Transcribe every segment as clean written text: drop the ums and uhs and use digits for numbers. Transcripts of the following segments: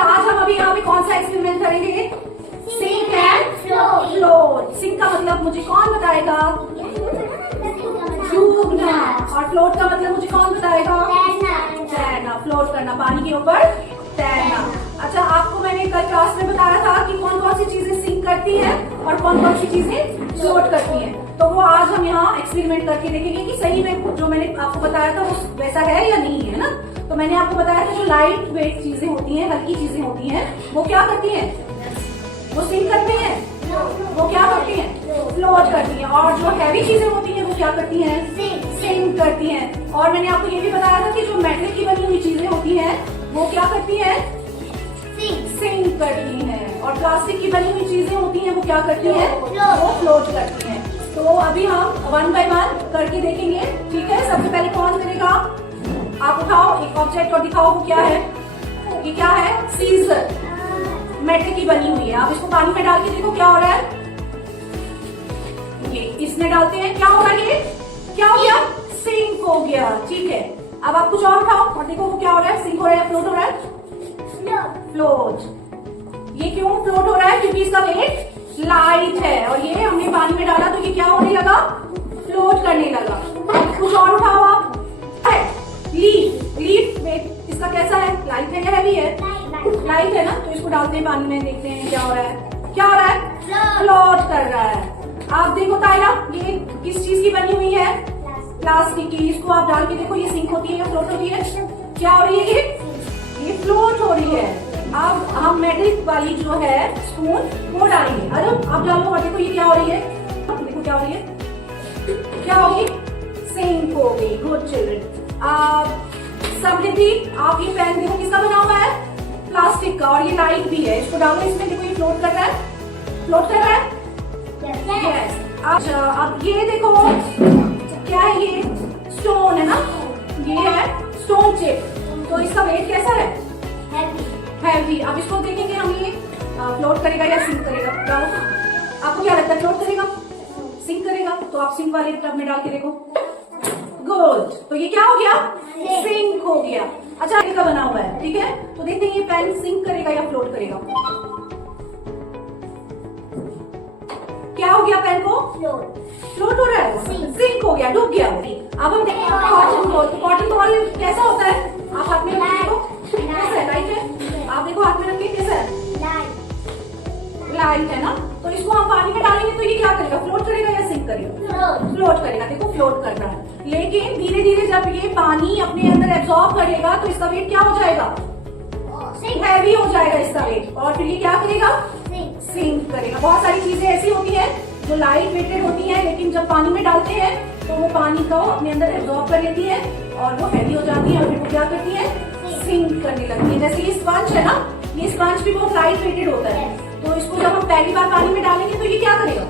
अच्छा आज हम अभी यहाँ पे कौन सा एक्सपेरिमेंट करेंगे? Sink and float. सिंक का मतलब मुझे कौन बताएगा? डूबना। और फ्लोट का मतलब मुझे कौन बताएगा? तैरना। फ्लोट करना, पानी के ऊपर तैरना। अच्छा आपको मैंने कल क्लास में बताया था कि कौन कौन सी चीजें सिंक करती हैं और कौन कौन सी चीजें फ्लोट करती हैं। तो वो आज हम यहाँ एक्सपेरिमेंट करके देखेंगे कि सही में जो मैंने आपको बताया था वो वैसा है या नहीं है ना। तो मैंने आपको बताया था जो लाइट वेट चीजें होती हैं, हल्की चीजें होती हैं, वो क्या करती हैं? वो सिंक करती हैं। वो क्या करती हैं? फ्लोट करती हैं। और जो हैवी चीजें होती हैं वो क्या करती हैं? सिंक करती हैं। और मैंने आपको ये भी बताया था कि जो मेटल की बनी हुई चीजें होती हैं वो क्या करती हैं? सिंक करती हैं। और प्लास्टिक की बनी हुई चीजें होती हैं वो क्या करती हैं? वो फ्लोट करती हैं। तो अभी हम 1 बाय 1 करके देखेंगे, ठीक है। सबसे पहले कौन करेगा? आप उठाओ एक ऑब्जेक्ट और दिखाओ वो क्या है। ये क्या है? सीजर, मेटल की बनी हुई है। आप इसको पानी में डाल के देखो क्या हो रहा है। ये इसमें डालते हैं, क्या होगा? ये क्या हो गया? सिंक हो गया, ठीक है। अब आप कुछ और उठाओ और देखो वो क्या हो रहा है? सिंक हो रहा है, फ्लोट हो रहा है? फ्लोट। ये क्यों फ्लोट हो रहा है? क्योंकि इसका वेट लाइट है और ये हमने पानी में डाला तो ये क्या होने लगा? फ्लोट करने लगा। कुछ और उठाओ आप। लीफ। लीफ वेट इसका कैसा है? लाइट है या हैवी है? लाइट है ना। तो इसको डालते हैं पानी में, देखते हैं क्या हो रहा है। क्या हो रहा है? फ्लोट कर रहा है। आप देखो तायरा, ये किस चीज की बनी हुई है? प्लास्टिक की। इसको आप डाल के देखो, ये सिंक होती है या फ्लोट होती है? क्या हो रही है? ये फ्लोट हो रही है। अब हम मेटल वाली जो है स्पून वो डालेंगे। अरे आप डालो और देखो ये क्या हो रही है? देखो क्या हो रही है? क्या होगी? सिंक हो गई। Good children. समृद्धि, आप ये पेन देखो किसका बना हुआ है? प्लास्टिक का। और ये लाइट भी है। इसको डालो इसमें, देखो ये फ्लोट कर रहा है। फ्लोट कर रहा है? यस। अच्छा अब ये देखो क्या है? ये स्टोन है ना। ये है स्टोन चिप। तो इसका वेट कैसा है? हैवी। अब इसको देखेंगे हम, ये फ्लोट करेगा या सिंक करेगा? बताओ आपको क्या लगता है? फ्लोट करेगा? सिंक करेगा? तो आप सिंक वाले टब में डाल के देखो। गुड। तो ये क्या हो गया? सिंक हो गया। अच्छा का बना हुआ है, ठीक है। तो देखते हैं ये पेन सिंक करेगा या फ्लोट करेगा। क्या हो गया? पेन को फ्लोट हो रहा है, सिंक हो गया, डूब गया। अब हम देखते हैं कॉटन बॉल। कॉटन बॉल कैसा होता है? आप हाथ में रखिए, देखो कैसा है? लाइट है। आप देखो हाथ में रखिए, कैसा है? लाइट है ना। तो इसको हम पानी में डालेंगे तो ये क्या करेगा? फ्लोट करेगा या सिंक करेगा? फ्लोट करेगा। देखो फ्लोट कर रहा है। लेकिन धीरे धीरे जब ये पानी अपने अंदर एब्जॉर्ब करेगा तो इसका वेट क्या हो जाएगा? हैवी हो जाएगा इसका वेट। और फिर ये क्या करेगा? सिंक करेगा। बहुत सारी चीजें ऐसी होती है जो लाइट वेटेड होती है, लेकिन जब पानी में डालते हैं तो वो पानी को अपने अंदर एब्जॉर्ब कर लेती है और वो हैवी हो जाती है और फिर वो क्या करती है? सिंक करने लगती है। जैसे ये स्पंज है ना, ये स्पंज भी बहुत लाइट वेटेड होता है। तो इसको जब हम पहली बार पानी में डालेंगे तो ये क्या करेगा?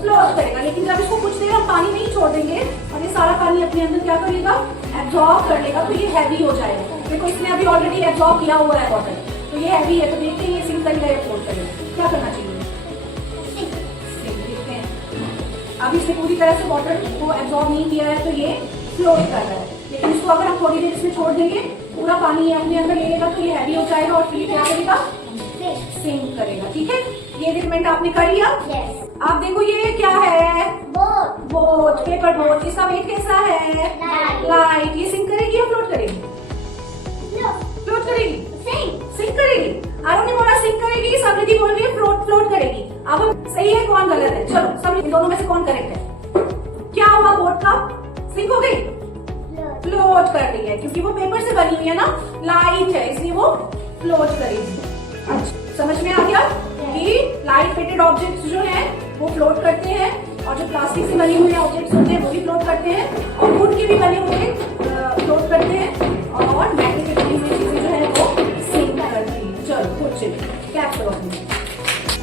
फ्लोट करेगा। लेकिन जब इसको कुछ देर हम पानी नहीं छोड़ देंगे और ये सारा पानी अपने अंदर क्या करेगा? एब्जॉर्ब कर लेगा, तो ये हैवी हो जाएगा। देखो इसने अभी ऑलरेडी एब्जॉर्ब किया हुआ है वाटर, तो ये हैवी है। तो देखते हैं ये सिंक करेगा या फ्लोट करेगा। क्या करना चाहिए? देखते हैं। अभी इसने पूरी तरह से वाटर को एब्जॉर्ब नहीं किया है तो ये फ्लोट कर रहा है। लेकिन इसको अगर हम थोड़ी देर इसमें छोड़ देंगे, पूरा पानी अपने अंदर ले लेगा तो ये हैवी हो जाएगा और फिर क्या करेगा? सिंक करेगा, ठीक है। ये एक्सपेरिमेंट आपने कर लिया। आप देखो ये क्या है? Boat, paper boat. इसका वेट कैसा है? लाइट। ये सिंक करेगी या फ्लोट करेगी? फ्लोट करेगी। सिंक करेगी। आरोन ने बोला सिंक करेगी, समृद्धि बोल रही है फ्लोट करेगी। अब हम सही है कौन गलत है? चलो समृद्धि, इन दोनों में से कौन करेक्ट है? क्या हुआ? बोट का सिंक हो गई? फ्लोट कर रही है क्योंकि वो पेपर से बनी हुई है ना, लाइट है, इसलिए वो फ्लोट करेगी। अच्छा समझ में आ गया कि लाइट वेटेड ऑब्जेक्ट्स जो हैं वो फ्लोट करते हैं और जो प्लास्टिक से बने हुए ऑब्जेक्ट्स होते हैं वो भी फ्लोट करते हैं और वुड के भी बने हुए